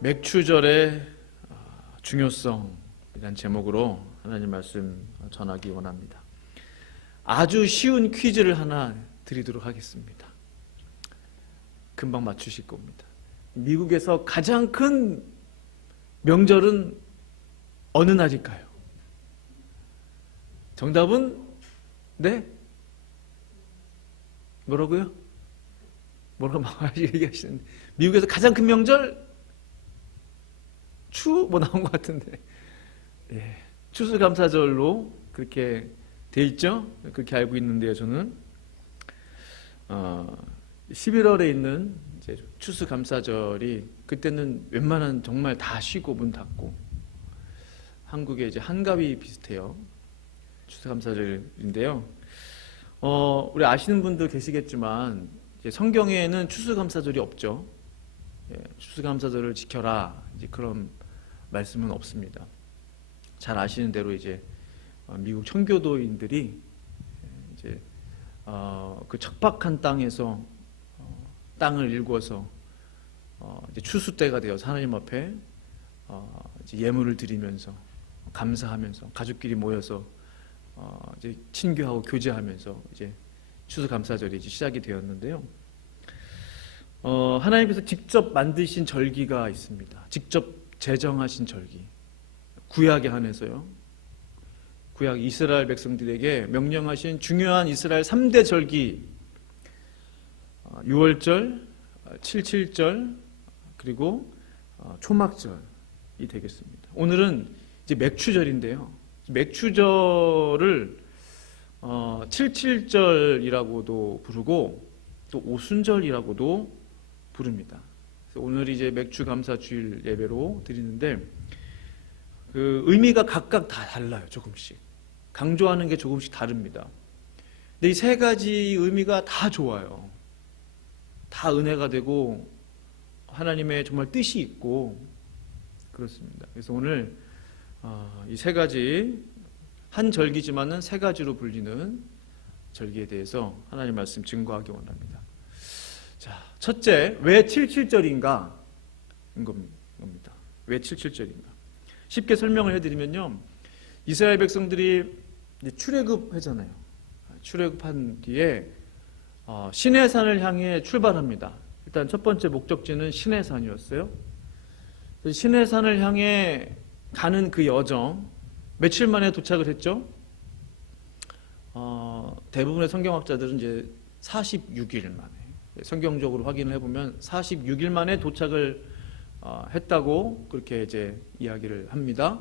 맥추절의 중요성이란 제목으로 하나님 말씀 전하기 원합니다. 아주 쉬운 퀴즈를 하나 드리도록 하겠습니다. 금방 맞추실 겁니다. 미국에서 가장 큰 명절은 어느 날일까요? 정답은 네? 뭐라고요? 뭐라고 막 얘기하시는데, 미국에서 가장 큰 명절 뭐 나온 것 같은데, 예, 추수감사절로 그렇게 돼 있죠. 그렇게 알고 있는데요. 저는 11월에 있는 이제 추수감사절이, 그때는 웬만한 정말 다 쉬고 문 닫고, 한국의 이제 한가위 비슷해요. 추수감사절인데요. 우리 아시는 분들 계시겠지만 이제 성경에는 추수감사절이 없죠. 예, 추수감사절을 지켜라, 이제 그런 말씀은 없습니다. 잘 아시는 대로 이제 미국 청교도인들이 이제 그 척박한 땅에서 땅을 일궈서 이제 추수 때가 되어서 하나님 앞에 이제 예물을 드리면서 감사하면서 가족끼리 모여서 이제 친교하고 교제하면서 이제 추수감사절이 이제 시작이 되었는데요. 하나님께서 직접 만드신 절기가 있습니다. 직접 제정하신 절기, 구약에 한해서요. 구약 이스라엘 백성들에게 명령하신 중요한 이스라엘 3대 절기, 6월절, 7.7절, 그리고 초막절이 되겠습니다. 오늘은 이제 맥추절인데요. 맥추절을 7.7절이라고도 부르고 또 오순절이라고도 부릅니다. 그래서 오늘 이제 맥추감사주일 예배로 드리는데, 그 의미가 각각 다 달라요. 조금씩 강조하는 게 조금씩 다릅니다. 근데 이 세 가지 의미가 다 좋아요. 다 은혜가 되고 하나님의 정말 뜻이 있고 그렇습니다. 그래서 오늘 이 세 가지, 한 절기지만은 세 가지로 불리는 절기에 대해서 하나님 말씀 증거하기 원합니다. 자, 첫째, 왜 7.7절인가? 겁니다. 왜 7.7절인가? 쉽게 설명을 해드리면요, 이스라엘 백성들이 출애굽하잖아요. 출애굽한 뒤에 시내산을 향해 출발합니다. 일단 첫 번째 목적지는 시내산이었어요. 시내산을 향해 가는 그 여정, 며칠 만에 도착을 했죠. 대부분의 성경학자들은 이제 46일 만에, 성경적으로 확인을 해보면 46일 만에 도착을 했다고 그렇게 이제 이야기를 합니다.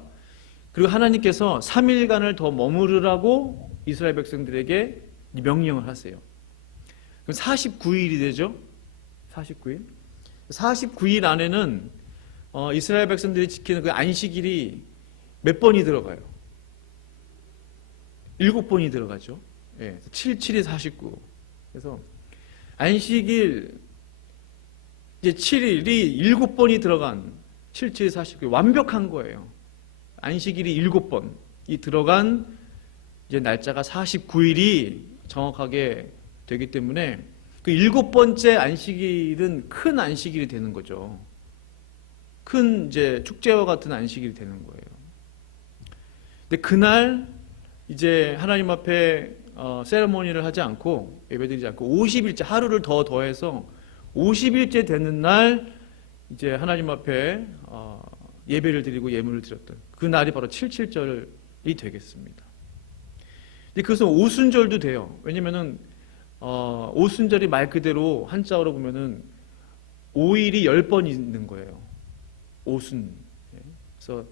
그리고 하나님께서 3일간을 더 머무르라고 이스라엘 백성들에게 명령을 하세요. 그럼 49일이 되죠. 49일. 49일 안에는 이스라엘 백성들이 지키는 그 안식일이 몇 번이 들어가요? 7번이 들어가죠. 예, 7, 7이 49. 그래서 안식일 이제 7일이 7번이 들어간 7, 7, 49. 완벽한 거예요. 안식일이 7번이 들어간 이제 날짜가 49일이 정확하게 되기 때문에 그 7번째 안식일은 큰 안식일이 되는 거죠. 큰 이제 축제와 같은 안식일이 되는 거예요. 근데 그날 이제 하나님 앞에 세레모니를 하지 않고, 예배드리지 않고 50일째, 하루를 더 더해서 50일째 되는 날 이제 하나님 앞에 예배를 드리고 예물을 드렸던 그 날이 바로 7.7절이 되겠습니다. 근데 그것은 오순절도 돼요. 왜냐면은 오순절이 말 그대로 한자어로 보면은 5일이 10번 있는 거예요. 오순. 그래서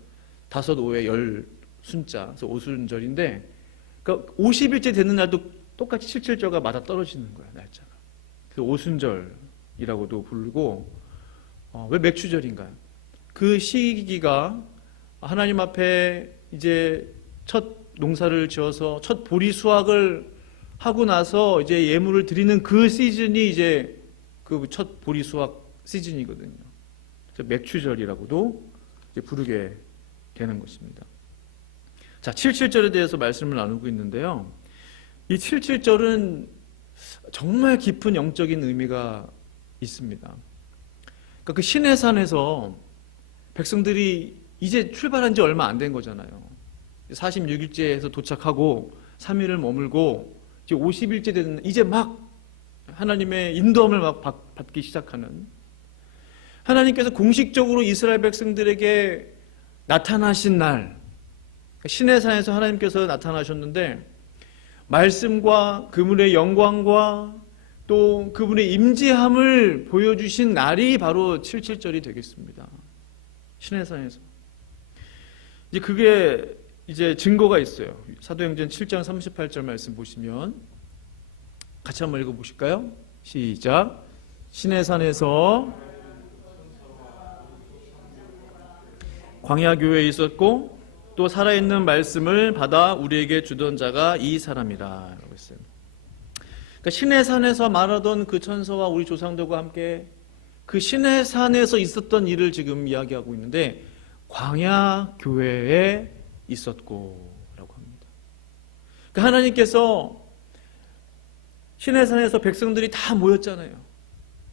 5, 5에 10 순자. 그래서 오순절인데, 그러니까 50일째 되는 날도 똑같이 7.7절과 맞아 떨어지는 거예요, 날짜가. 그래서 오순절이라고도 부르고, 왜 맥추절인가요? 그 시기가 하나님 앞에 이제 첫 농사를 지어서 첫 보리 수확을 하고 나서 이제 예물을 드리는 그 시즌이 이제 그 첫 보리 수확 시즌이거든요. 그래서 맥추절이라고도 이제 부르게 되는 것입니다. 자, 7.7절에 대해서 말씀을 나누고 있는데요. 이 7.7절은 정말 깊은 영적인 의미가 있습니다. 그러니까 그 시내산에서 백성들이 이제 출발한 지 얼마 안 된 거잖아요. 46일째에서 도착하고 3일을 머물고 이제 50일째 되는, 이제 막 하나님의 인도함을 막 받기 시작하는, 하나님께서 공식적으로 이스라엘 백성들에게 나타나신 날, 시내산에서 하나님께서 나타나셨는데 말씀과 그분의 영광과 또 그분의 임재함을 보여주신 날이 바로 7.7절이 되겠습니다. 시내산에서. 이제 그게 이제 증거가 있어요. 사도행전 7장 38절 말씀 보시면 같이 한번 읽어보실까요? 시작. 시내산에서 광야교회에 있었고 또 살아있는 말씀을 받아 우리에게 주던 자가 이 사람이라 라고 했어요. 그러니까 시내산에서 말하던 그 천사와 우리 조상들과 함께 그 시내산에서 있었던 일을 지금 이야기하고 있는데 광야교회에 있었고 라고 합니다. 그러니까 하나님께서 시내산에서 백성들이 다 모였잖아요.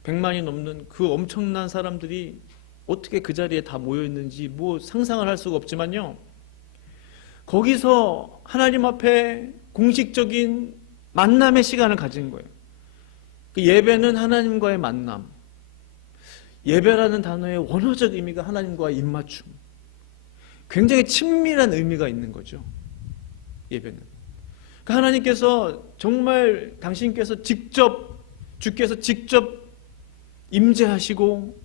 100만이 넘는 그 엄청난 사람들이 어떻게 그 자리에 다 모여있는지 뭐 상상을 할 수가 없지만요, 거기서 하나님 앞에 공식적인 만남의 시간을 가진 거예요. 그 예배는 하나님과의 만남. 예배라는 단어의 원어적 의미가 하나님과의 입맞춤. 굉장히 친밀한 의미가 있는 거죠, 예배는. 그러니까 하나님께서 정말 당신께서 주께서 직접 임재하시고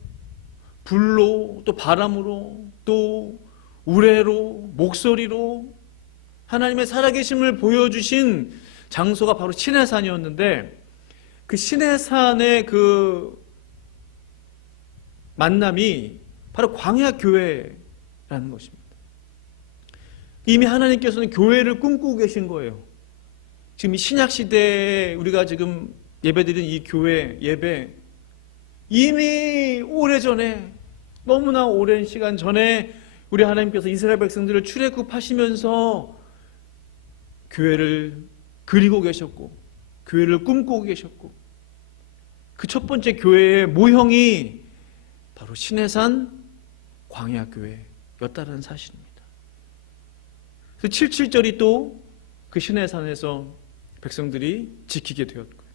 불로 또 바람으로 또 우레로 목소리로 하나님의 살아계심을 보여주신 장소가 바로 시내산이었는데, 그 시내산의 그 만남이 바로 광야교회라는 것입니다. 이미 하나님께서는 교회를 꿈꾸고 계신 거예요. 지금 이 신약시대에 우리가 지금 예배드린 이 교회 예배, 이미 오래전에, 너무나 오랜 시간 전에 우리 하나님께서 이스라엘 백성들을 출애굽하시면서 교회를 그리고 계셨고 교회를 꿈꾸고 계셨고, 그 첫 번째 교회의 모형이 바로 시내산 광야교회였다는 사실입니다. 그 7.7절이 또 그 시내산에서 백성들이 지키게 되었고요.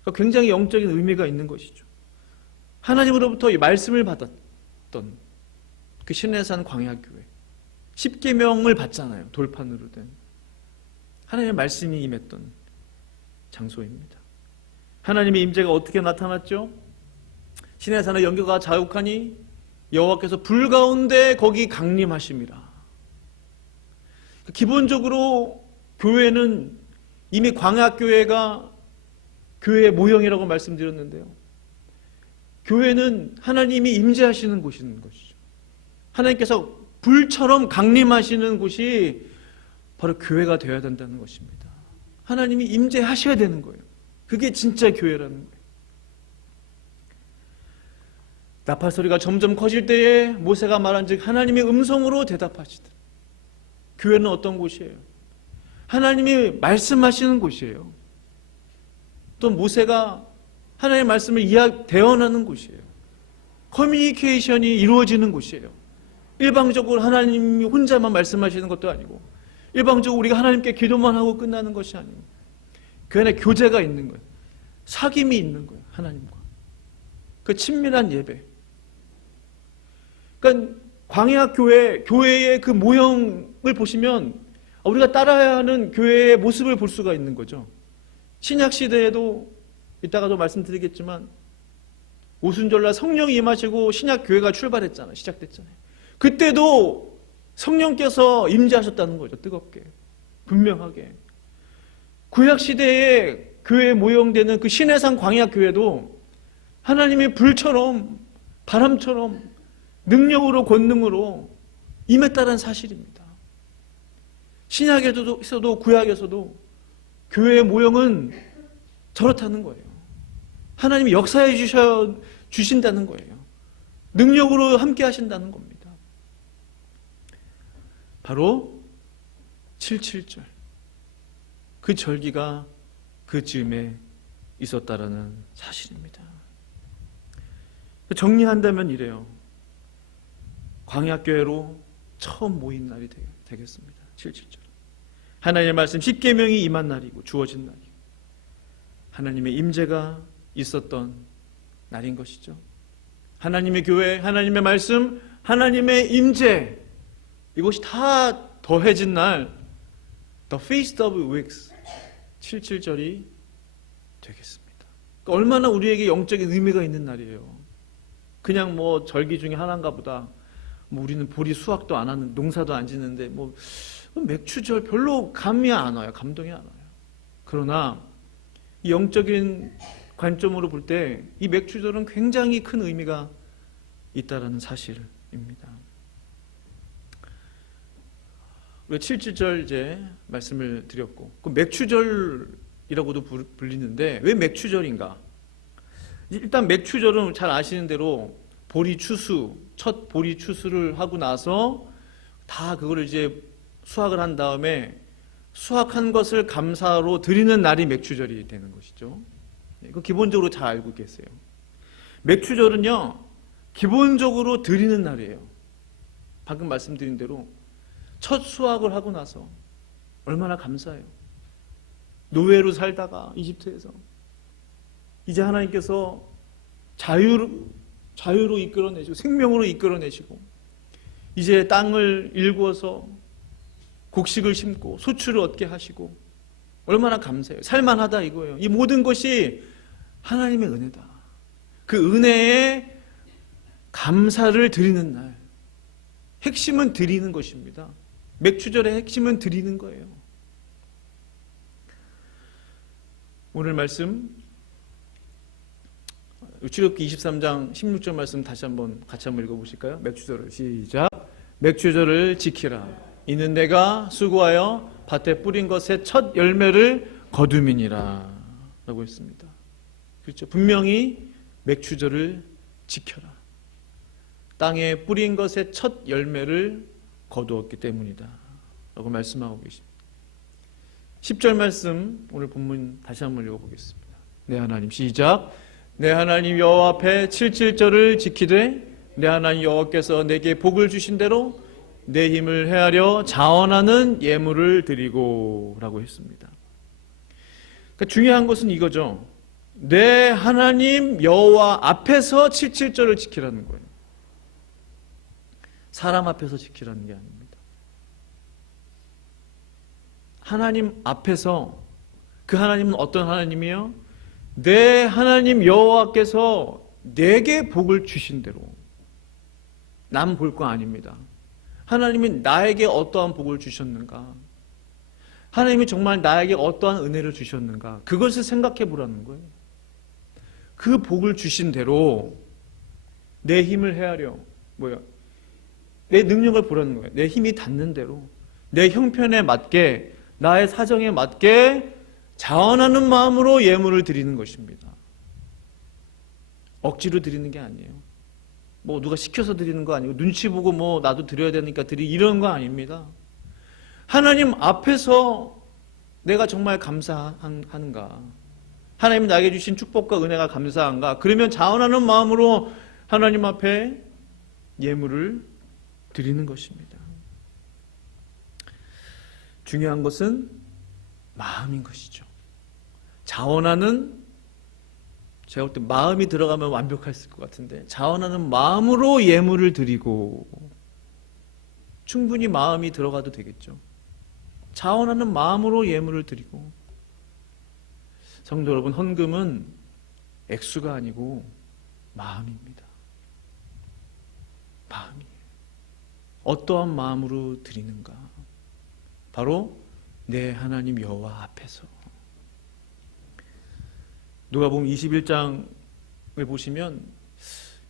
그러니까 굉장히 영적인 의미가 있는 것이죠. 하나님으로부터 이 말씀을 받았던 그 시내산 광야교회, 십계명을 받잖아요. 돌판으로 된 하나님의 말씀이 임했던 장소입니다. 하나님의 임재가 어떻게 나타났죠? 시내산의 영교가 자욱하니 여호와께서 불 가운데 거기 강림하심이라. 기본적으로 교회는 이미 광야교회가 교회의 모형이라고 말씀드렸는데요, 교회는 하나님이 임재하시는 곳인 것이죠. 하나님께서 불처럼 강림하시는 곳이 바로 교회가 되어야 된다는 것입니다. 하나님이 임재하셔야 되는 거예요. 그게 진짜 교회라는 거예요. 나팔 소리가 점점 커질 때에 모세가 말한즉 하나님의 음성으로 대답하시더라. 교회는 어떤 곳이에요? 하나님이 말씀하시는 곳이에요. 또 모세가 하나님의 말씀을 대언하는 곳이에요. 커뮤니케이션이 이루어지는 곳이에요. 일방적으로 하나님이 혼자만 말씀하시는 것도 아니고, 일방적으로 우리가 하나님께 기도만 하고 끝나는 것이 아니고, 그 안에 교제가 있는 거예요. 사귐이 있는 거예요, 하나님과. 그 친밀한 예배. 그러니까 광야교회의 그 모형을 보시면 우리가 따라야 하는 교회의 모습을 볼 수가 있는 거죠. 신약시대에도 이따가도 말씀드리겠지만 오순절날 성령이 임하시고 신약교회가 출발했잖아요. 시작됐잖아요. 그때도 성령께서 임재하셨다는 거죠. 뜨겁게, 분명하게. 구약시대에 교회에 모형되는 그 시내산 광야교회도 하나님의 불처럼 바람처럼 능력으로 권능으로 임했다는 사실입니다. 신약에서도 구약에서도 교회의 모형은 저렇다는 거예요. 하나님이 역사해 주신다는 거예요. 능력으로 함께 하신다는 겁니다. 바로 7.7절. 그 절기가 그 즈음에 있었다라는 사실입니다. 정리한다면 이래요. 광야교회로 처음 모인 날이 되겠습니다. 77절. 하나님의 말씀 10계명이 임한 날이고 주어진 날이고 하나님의 임재가 있었던 날인 것이죠. 하나님의 교회, 하나님의 말씀, 하나님의 임재, 이것이 다 더해진 날, The Feast of Weeks 77절이 되겠습니다. 그러니까 얼마나 우리에게 영적인 의미가 있는 날이에요. 그냥 뭐 절기 중에 하나인가 보다. 뭐 우리는 보리 수확도 안 하는, 농사도 안 짓는데 뭐 맥추절 별로 감이 안 와요. 감동이 안 와요. 그러나 이 영적인 관점으로 볼 때 이 맥추절은 굉장히 큰 의미가 있다라는 사실입니다. 우리가 77절 이제 말씀을 드렸고, 그 맥추절이라고도 부르는데 왜 맥추절인가? 일단 맥추절은 잘 아시는 대로 보리 추수, 첫 보리 추수를 하고 나서 다 그거를 이제 수확을 한 다음에 수확한 것을 감사로 드리는 날이 맥추절이 되는 것이죠. 이거 기본적으로 잘 알고 계세요. 맥추절은요, 기본적으로 드리는 날이에요. 방금 말씀드린 대로 첫 수확을 하고 나서 얼마나 감사해요. 노예로 살다가 이집트에서 이제 하나님께서 자유로 이끌어내시고 생명으로 이끌어내시고 이제 땅을 일구어서 곡식을 심고 소출을 얻게 하시고 얼마나 감사해요. 살만하다 이거예요. 이 모든 것이 하나님의 은혜다. 그 은혜에 감사를 드리는 날. 핵심은 드리는 것입니다. 맥추절의 핵심은 드리는 거예요. 오늘 말씀 출애굽기 23장 16절 말씀 다시 같이 한번 읽어보실까요? 맥추절을 시작. 맥추절을 지키라. 이는 내가 수고하여 밭에 뿌린 것의 첫 열매를 거둠이니라 라고 했습니다. 그렇죠. 분명히 맥추절을 지켜라. 땅에 뿌린 것의 첫 열매를 거두었기 때문이다 라고 말씀하고 계십니다. 10절 말씀 오늘 본문 다시 한번 읽어보겠습니다. 내 하나님 시작. 내 하나님 여호와 앞에 77절을 지키되 내 하나님 여호와께서 내게 복을 주신 대로 내 힘을 헤아려 자원하는 예물을 드리고 라고 했습니다. 그러니까 중요한 것은 이거죠. 내 하나님 여호와 앞에서 77절을 지키라는 거예요. 사람 앞에서 지키라는 게 아닙니다. 하나님 앞에서, 그 하나님은 어떤 하나님이에요? 내 하나님 여호와께서 내게 복을 주신 대로. 남 볼 거 아닙니다. 하나님이 나에게 어떠한 복을 주셨는가? 하나님이 정말 나에게 어떠한 은혜를 주셨는가? 그것을 생각해 보라는 거예요. 그 복을 주신 대로 내 힘을 헤아려, 내 능력을 보라는 거예요. 내 힘이 닿는 대로, 내 형편에 맞게, 나의 사정에 맞게 자원하는 마음으로 예물을 드리는 것입니다. 억지로 드리는 게 아니에요. 누가 시켜서 드리는 거 아니고 눈치 보고 나도 드려야 되니까 이런 거 아닙니다. 하나님 앞에서 내가 정말 감사하는가? 하나님 나에게 주신 축복과 은혜가 감사한가? 그러면 자원하는 마음으로 하나님 앞에 예물을 드리는 것입니다. 중요한 것은 마음인 것이죠. 자원하는, 제가 볼 때 마음이 들어가면 완벽했을 것 같은데, 자원하는 마음으로 예물을 드리고, 충분히 마음이 들어가도 되겠죠. 자원하는 마음으로 예물을 드리고. 성도 여러분, 헌금은 액수가 아니고 마음입니다. 마음이에요. 어떠한 마음으로 드리는가? 바로 내 하나님 여호와 앞에서. 누가복음 21장을 보시면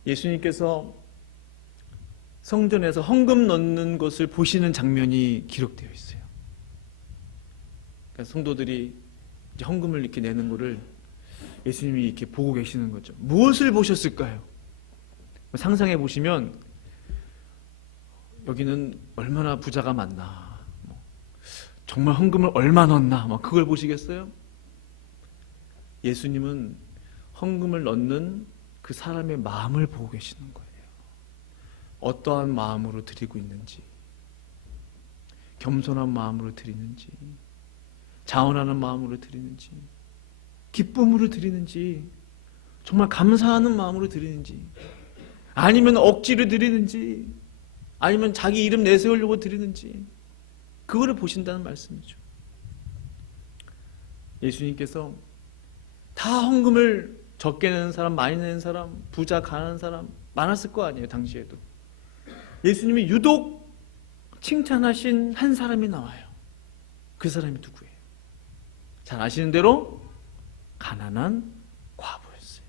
예수님께서 성전에서 헌금 넣는 것을 보시는 장면이 기록되어 있어요. 그러니까 성도들이 이제 헌금을 이렇게 내는 것을 예수님이 이렇게 보고 계시는 거죠. 무엇을 보셨을까요? 상상해 보시면 여기는 얼마나 부자가 많나, 정말 헌금을 얼마 넣었나, 그걸 보시겠어요? 예수님은 헌금을 넣는 그 사람의 마음을 보고 계시는 거예요. 어떠한 마음으로 드리고 있는지, 겸손한 마음으로 드리는지, 자원하는 마음으로 드리는지, 기쁨으로 드리는지, 정말 감사하는 마음으로 드리는지, 아니면 억지로 드리는지, 아니면 자기 이름 내세우려고 드리는지, 그거를 보신다는 말씀이죠. 예수님께서 다 헌금을 적게 내는 사람, 많이 내는 사람, 부자, 가난한 사람 많았을 거 아니에요, 당시에도. 예수님이 유독 칭찬하신 한 사람이 나와요. 그 사람이 누구예요? 잘 아시는 대로 가난한 과부였어요.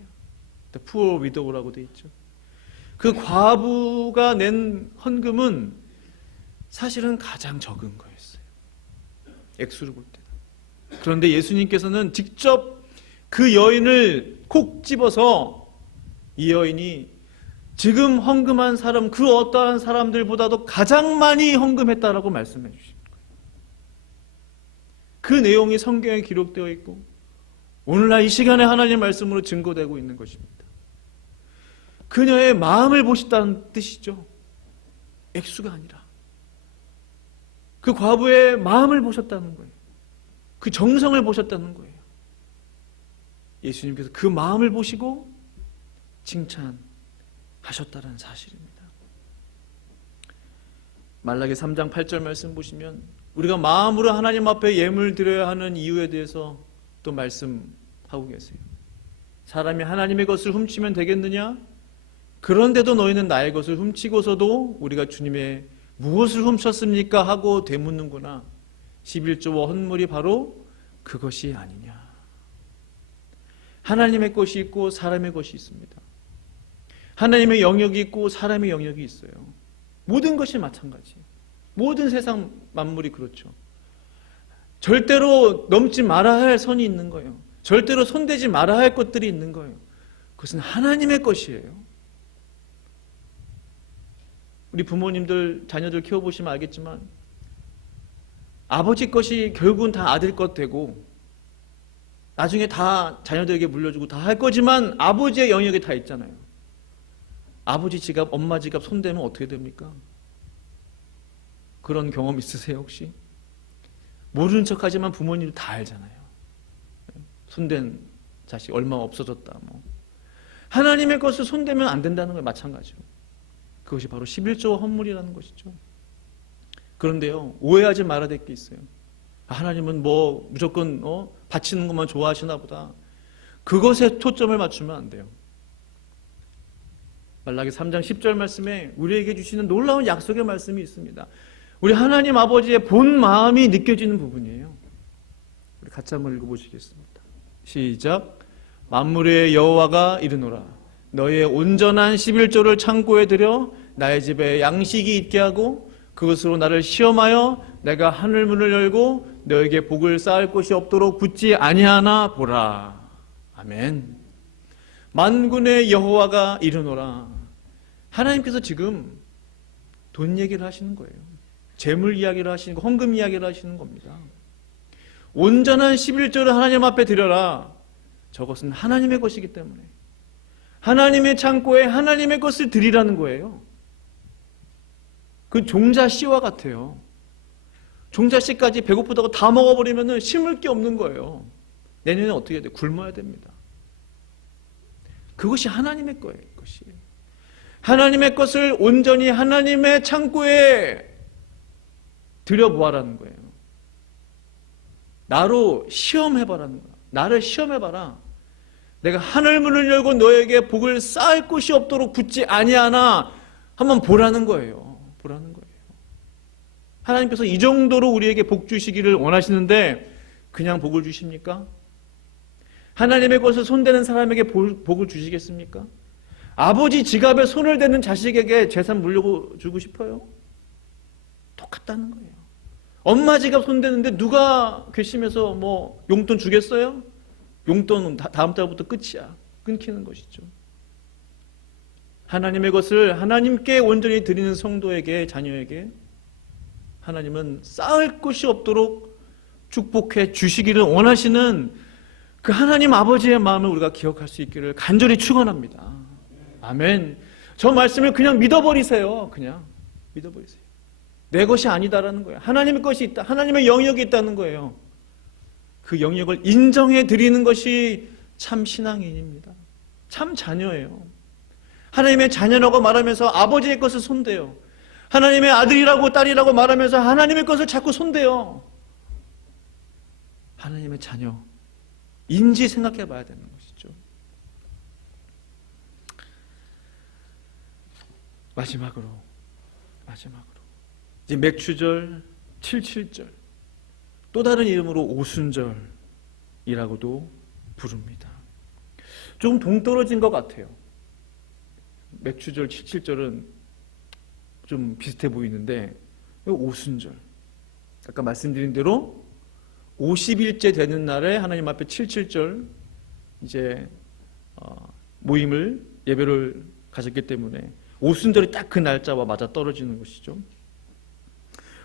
The poor widow라고 되어 있죠. 그 과부가 낸 헌금은 사실은 가장 적은 거였어요, 액수를 볼 때는. 그런데 예수님께서는 직접 그 여인을 콕 집어서 이 여인이 지금 헌금한 사람, 그 어떠한 사람들보다도 가장 많이 헌금했다라고 말씀해 주신 거예요. 그 내용이 성경에 기록되어 있고 오늘날 이 시간에 하나님의 말씀으로 증거되고 있는 것입니다. 그녀의 마음을 보셨다는 뜻이죠. 액수가 아니라 그 과부의 마음을 보셨다는 거예요. 그 정성을 보셨다는 거예요. 예수님께서 그 마음을 보시고 칭찬하셨다는 사실입니다. 말라기 3장 8절 말씀 보시면 우리가 마음으로 하나님 앞에 예물 드려야 하는 이유에 대해서 또 말씀하고 계세요. 사람이 하나님의 것을 훔치면 되겠느냐? 그런데도 너희는 나의 것을 훔치고서도 우리가 주님의 무엇을 훔쳤습니까? 하고 되묻는구나. 11조와 헌물이 바로 그것이 아니냐. 하나님의 것이 있고 사람의 것이 있습니다. 하나님의 영역이 있고 사람의 영역이 있어요. 모든 것이 마찬가지. 모든 세상 만물이 그렇죠. 절대로 넘지 말아야 할 선이 있는 거예요. 절대로 손대지 말아야 할 것들이 있는 거예요. 그것은 하나님의 것이에요. 우리 부모님들 자녀들 키워보시면 알겠지만 아버지 것이 결국은 다 아들 것 되고 나중에 다 자녀들에게 물려주고 다 할 거지만 아버지의 영역이 다 있잖아요. 아버지 지갑, 엄마 지갑 손대면 어떻게 됩니까? 그런 경험 있으세요 혹시? 모르는 척하지만 부모님도 다 알잖아요. 손댄 자식 얼마 없어졌다. 뭐. 하나님의 것을 손대면 안 된다는 건 마찬가지로. 그것이 바로 11조 헌물이라는 것이죠. 그런데요, 오해하지 말아야 될 게 있어요. 하나님은 뭐 무조건 바치는 것만 좋아하시나 보다. 그것에 초점을 맞추면 안 돼요. 말라기 3장 10절 말씀에 우리에게 주시는 놀라운 약속의 말씀이 있습니다. 우리 하나님 아버지의 본 마음이 느껴지는 부분이에요. 우리 같이 한번 읽어보시겠습니다. 시작. 만물의 여호와가 이르노라. 너희의 온전한 11조를 창고에 들여 나의 집에 양식이 있게 하고 그것으로 나를 시험하여 내가 하늘 문을 열고 너에게 복을 쌓을 곳이 없도록 붙지 아니하나 보라. 아멘. 만군의 여호와가 이르노라. 하나님께서 지금 돈 얘기를 하시는 거예요. 재물 이야기를 하시는 거, 헌금 이야기를 하시는 겁니다. 온전한 11조를 하나님 앞에 드려라. 저것은 하나님의 것이기 때문에 하나님의 창고에 하나님의 것을 드리라는 거예요. 그 종자씨와 같아요. 종자씨까지 배고프다고 다 먹어버리면 심을 게 없는 거예요. 내년에 어떻게 해야 돼요? 굶어야 됩니다. 그것이 하나님의 거예요. 그것이. 하나님의 것을 온전히 하나님의 창고에 들여보아라는 거예요. 나로 시험해봐라는 거예요. 나를 시험해봐라. 내가 하늘문을 열고 너에게 복을 쌓을 곳이 없도록 붙지 아니하나 한번 보라는 거예요. 보라는 거예요. 하나님께서 이 정도로 우리에게 복 주시기를 원하시는데 그냥 복을 주십니까? 하나님의 것을 손대는 사람에게 복을 주시겠습니까? 아버지 지갑에 손을 대는 자식에게 재산 물려주고 싶어요? 똑같다는 거예요. 엄마 지갑 손대는데 누가 괘씸해서 뭐 용돈 주겠어요? 용돈은 다음 달부터 끝이야. 끊기는 것이죠. 하나님의 것을 하나님께 온전히 드리는 성도에게, 자녀에게 하나님은 쌓을 곳이 없도록 축복해 주시기를 원하시는 그 하나님 아버지의 마음을 우리가 기억할 수 있기를 간절히 축원합니다. 아멘. 저 말씀을 그냥 믿어버리세요. 그냥 믿어버리세요. 내 것이 아니다라는 거예요. 하나님의 것이 있다. 하나님의 영역이 있다는 거예요. 그 영역을 인정해 드리는 것이 참 신앙인입니다. 참 자녀예요. 하나님의 자녀라고 말하면서 아버지의 것을 손대요. 하나님의 아들이라고 딸이라고 말하면서 하나님의 것을 자꾸 손대요. 하나님의 자녀인지 생각해 봐야 되는 것이죠. 마지막으로 이제 맥추절 77절, 또 다른 이름으로 오순절이라고도 부릅니다. 좀 동떨어진 것 같아요. 맥추절 77절은 좀 비슷해 보이는데 오순절, 아까 말씀드린 대로 50일째 되는 날에 하나님 앞에 77절 이제 모임을 예배를 가졌기 때문에 오순절이 딱 그 날짜와 맞아 떨어지는 것이죠.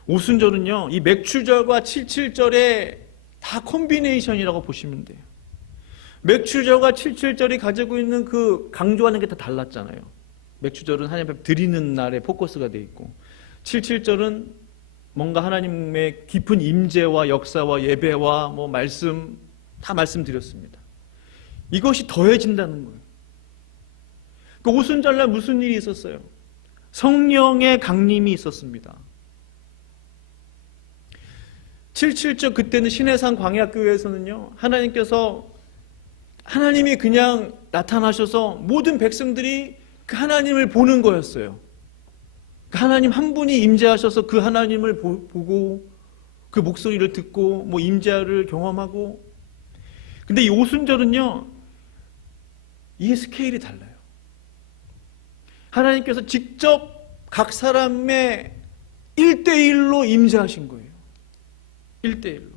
오순절은요, 이 맥추절과 77절의 다 콤비네이션이라고 보시면 돼요. 맥추절과 77절이 가지고 있는 그 강조하는 게 다 달랐잖아요. 맥추절은 하나님 앞에 드리는 날에 포커스가 돼 있고, 77절은 뭔가 하나님의 깊은 임재와 역사와 예배와 뭐 말씀 다 말씀드렸습니다. 이것이 더해진다는 거예요. 그 오순절날 무슨 일이 있었어요? 성령의 강림이 있었습니다. 77절 그때는 신해산 광야교회에서는요, 하나님이 그냥 나타나셔서 모든 백성들이 그 하나님을 보는 거였어요. 그 하나님 한 분이 임재하셔서 그 하나님을 보고 그 목소리를 듣고 뭐 임재를 경험하고. 근데 이 오순절은요, 이 스케일이 달라요. 하나님께서 직접 각 사람의 1대1로 임재하신 거예요. 1대1로.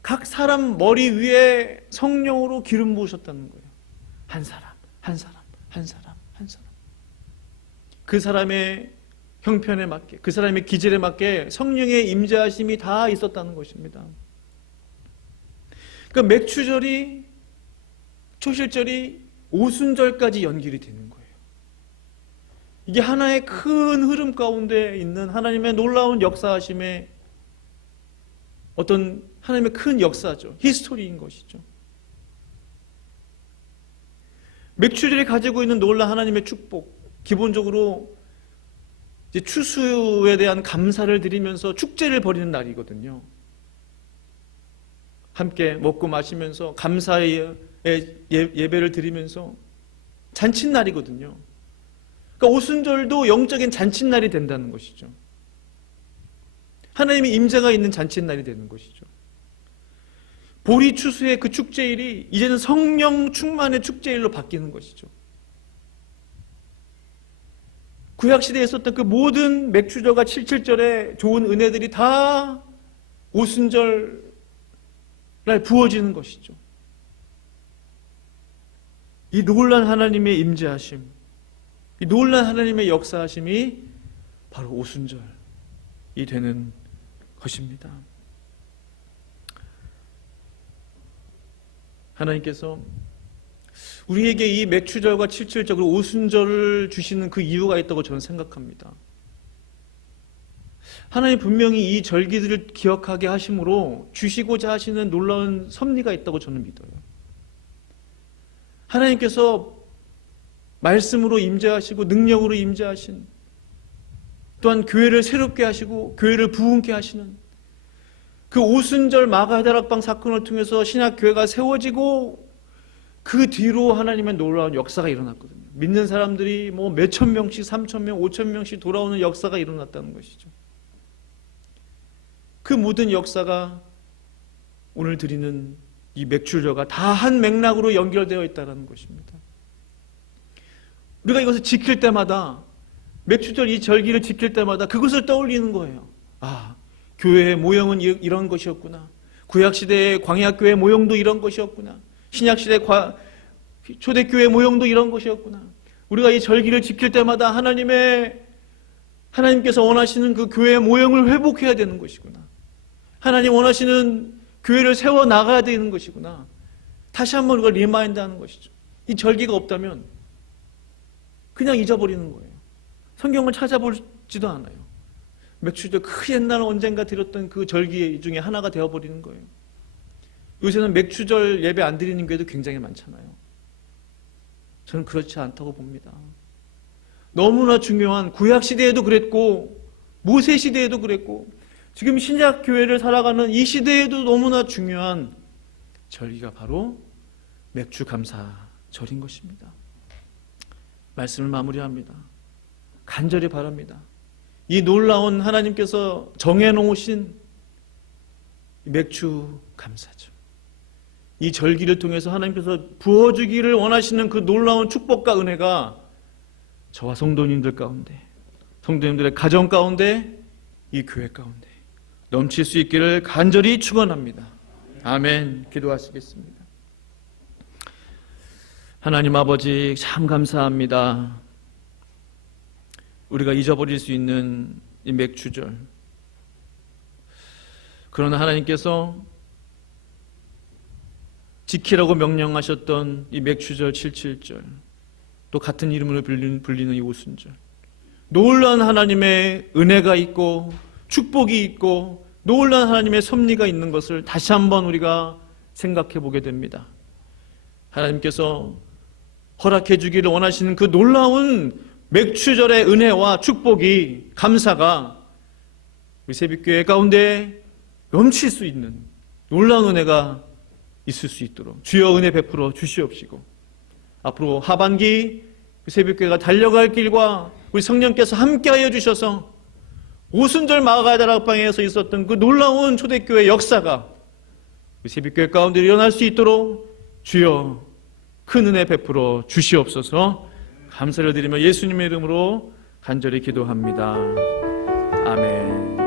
각 사람 머리 위에 성령으로 기름 부으셨다는 거예요. 한 사람. 그 사람의 형편에 맞게, 그 사람의 기질에 맞게 성령의 임재하심이 다 있었다는 것입니다. 그러니까 맥추절이, 초실절이 오순절까지 연결이 되는 거예요. 이게 하나의 큰 흐름 가운데 있는 하나님의 놀라운 역사하심의 어떤 하나님의 큰 역사죠. 히스토리인 것이죠. 맥추절이 가지고 있는 놀라운 하나님의 축복, 기본적으로 이제 추수에 대한 감사를 드리면서 축제를 벌이는 날이거든요. 함께 먹고 마시면서 감사의 예배를 드리면서 잔칫날이거든요. 그러니까 오순절도 영적인 잔칫날이 된다는 것이죠. 하나님의 임재가 있는 잔칫날이 되는 것이죠. 보리 추수의 그 축제일이 이제는 성령 충만의 축제일로 바뀌는 것이죠. 구약시대에 있었던 그 모든 맥추절과 77절의 좋은 은혜들이 다 오순절 날 부어지는 것이죠. 이 놀란 하나님의 임재하심, 이 놀란 하나님의 역사하심이 바로 오순절이 되는 것입니다. 하나님께서 우리에게 이 맥추절과 77절, 오순절을 주시는 그 이유가 있다고 저는 생각합니다. 하나님 분명히 이 절기들을 기억하게 하심으로 주시고자 하시는 놀라운 섭리가 있다고 저는 믿어요. 하나님께서 말씀으로 임재하시고 능력으로 임재하신, 또한 교회를 새롭게 하시고 교회를 부흥케 하시는 그 오순절 마가다락방 사건을 통해서 신약교회가 세워지고 그 뒤로 하나님의 놀라운 역사가 일어났거든요. 믿는 사람들이 뭐 몇천 명씩, 3천 명, 5천 명씩 돌아오는 역사가 일어났다는 것이죠. 그 모든 역사가 오늘 드리는 이 맥추절과 다 한 맥락으로 연결되어 있다는 것입니다. 우리가 이것을 지킬 때마다, 맥추절 이 절기를 지킬 때마다 그것을 떠올리는 거예요. 아, 교회의 모형은 이런 것이었구나. 구약시대의 광야교회 모형도 이런 것이었구나. 신약시대 초대교회 모형도 이런 것이었구나. 우리가 이 절기를 지킬 때마다 하나님께서 원하시는 그 교회의 모형을 회복해야 되는 것이구나. 하나님 원하시는 교회를 세워나가야 되는 것이구나. 다시 한번 우리가 리마인드하는 것이죠. 이 절기가 없다면 그냥 잊어버리는 거예요. 성경을 찾아보지도 않아요. 맥주절 그 옛날 언젠가 드렸던 그 절기 중에 하나가 되어버리는 거예요. 요새는 맥주절 예배 안 드리는 교회도 굉장히 많잖아요. 저는 그렇지 않다고 봅니다. 너무나 중요한 구약시대에도 그랬고 모세시대에도 그랬고 지금 신약교회를 살아가는 이 시대에도 너무나 중요한 절기가 바로 맥주감사절인 것입니다. 말씀을 마무리합니다. 간절히 바랍니다. 이 놀라운 하나님께서 정해놓으신 맥주감사절, 이 절기를 통해서 하나님께서 부어주기를 원하시는 그 놀라운 축복과 은혜가 저와 성도님들 가운데, 성도님들의 가정 가운데, 이 교회 가운데 넘칠 수 있기를 간절히 축원합니다. 아멘. 기도하시겠습니다. 하나님 아버지, 참 감사합니다. 우리가 잊어버릴 수 있는 이 맥주절, 그러나 하나님께서 지키라고 명령하셨던 이 맥주절 77절, 또 같은 이름으로 불리는 이 오순절, 놀라운 하나님의 은혜가 있고 축복이 있고 놀라운 하나님의 섭리가 있는 것을 다시 한번 우리가 생각해 보게 됩니다. 하나님께서 허락해 주기를 원하시는 그 놀라운 맥주절의 은혜와 축복이, 감사가 우리 새벽교회 가운데 넘칠 수 있는 놀라운 은혜가 있을 수 있도록 주여 은혜 베풀어 주시옵시고, 앞으로 하반기 새벽교회가 달려갈 길과 우리 성령께서 함께하여 주셔서 오순절 마가다락방에서 있었던 그 놀라운 초대교회 역사가 우리 새벽교회 가운데 일어날 수 있도록 주여 큰 은혜 베풀어 주시옵소서. 감사를 드리며 예수님의 이름으로 간절히 기도합니다. 아멘.